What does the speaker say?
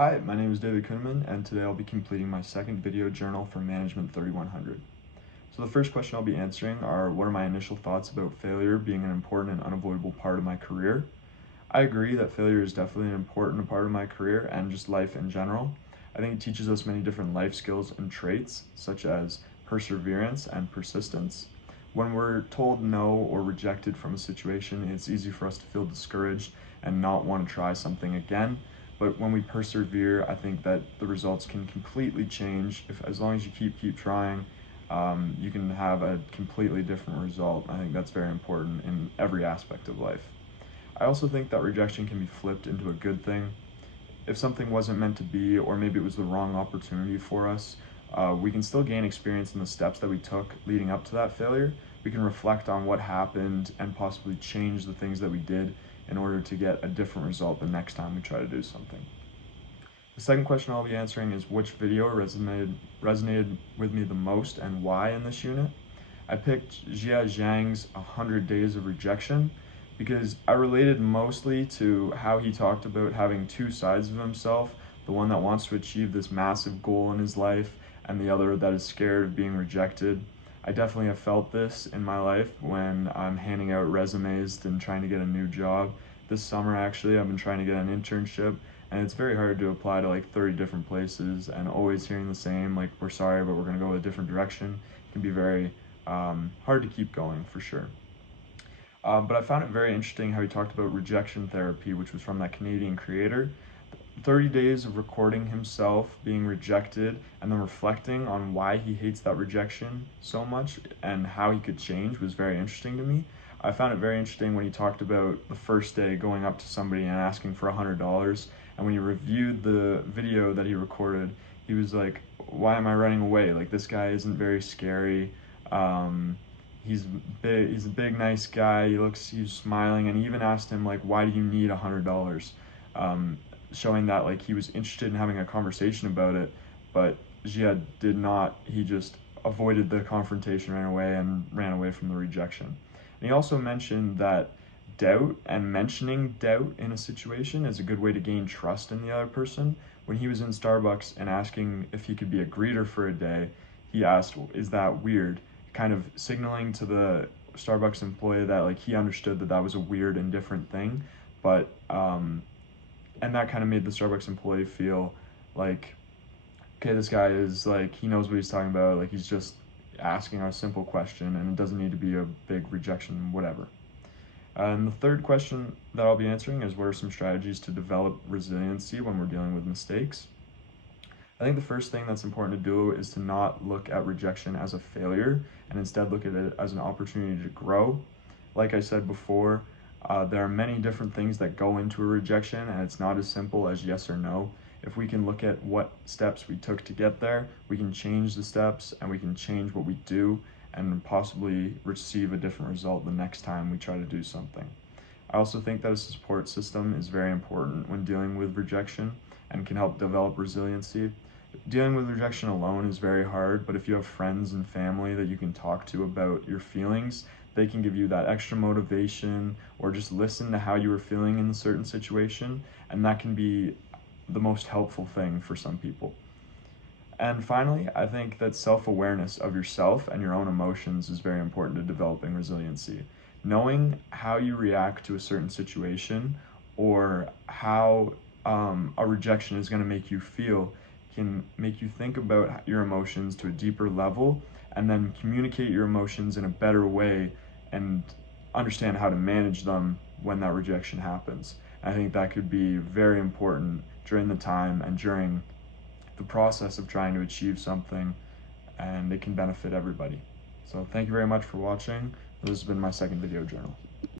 Hi, my name is David Kuhneman, and today I'll be completing my second video journal for Management 3100. So the first question I'll be answering are, what are my initial thoughts about failure being an important and unavoidable part of my career? I agree that failure is definitely an important part of my career and just life in general. I think it teaches us many different life skills and traits, such as perseverance and persistence. When we're told no or rejected from a situation, it's easy for us to feel discouraged and not want to try something again. But when we persevere, I think that the results can completely change. If as long as you keep trying, you can have a completely different result. I think that's very important in every aspect of life. I also think that rejection can be flipped into a good thing. If something wasn't meant to be, or maybe it was the wrong opportunity for us, we can still gain experience in the steps that we took leading up to that failure. We can reflect on what happened and possibly change the things that we did in order to get a different result the next time we try to do something. The second question I'll be answering is, which video resonated with me the most and why in this unit? I picked Jia Zhang's 100 Days of Rejection because I related mostly to how he talked about having two sides of himself, the one that wants to achieve this massive goal in his life and the other that is scared of being rejected. I definitely have felt this in my life when I'm handing out resumes and trying to get a new job. This summer, actually, I've been trying to get an internship, and it's very hard to apply to like 30 different places and always hearing the same, like, we're sorry, but we're going to go a different direction. It can be very hard to keep going, for sure. But I found it very interesting how he talked about rejection therapy, which was from that Canadian creator. 30 days of recording himself being rejected and then reflecting on why he hates that rejection so much and how he could change was very interesting to me. I found it very interesting when he talked about the first day going up to somebody and asking for $100, and when he reviewed the video that he recorded, he was like, why am I running away? Like, this guy isn't very scary. He's big, he's a big, nice guy. He's smiling, and he even asked him, like, why do you need $100? Showing that, like, he was interested in having a conversation about it, but Jia did not. He just avoided the confrontation, ran away from the rejection. And he also mentioned that doubt and mentioning doubt in a situation is a good way to gain trust in the other person. When he was in Starbucks and asking if he could be a greeter for a day, he asked, is that weird? Kind of signaling to the Starbucks employee that, like, he understood that that was a weird and different thing, but and that kind of made the Starbucks employee feel like, okay, this guy is like, he knows what he's talking about, like, he's just asking a simple question and it doesn't need to be a big rejection, whatever. And the third question that I'll be answering is, what are some strategies to develop resiliency when we're dealing with mistakes? I think the first thing that's important to do is to not look at rejection as a failure and instead look at it as an opportunity to grow. Like I said before, there are many different things that go into a rejection, and it's not as simple as yes or no. If we can look at what steps we took to get there, we can change the steps and we can change what we do and possibly receive a different result the next time we try to do something. I also think that a support system is very important when dealing with rejection and can help develop resiliency. Dealing with rejection alone is very hard, but if you have friends and family that you can talk to about your feelings, they can give you that extra motivation or just listen to how you were feeling in a certain situation, and that can be the most helpful thing for some people. And finally, I think that self-awareness of yourself and your own emotions is very important to developing resiliency. Knowing how you react to a certain situation or how a rejection is going to make you feel can make you think about your emotions to a deeper level and then communicate your emotions in a better way and understand how to manage them when that rejection happens. I think that could be very important during the time and during the process of trying to achieve something, and it can benefit everybody. So thank you very much for watching. This has been my second video journal.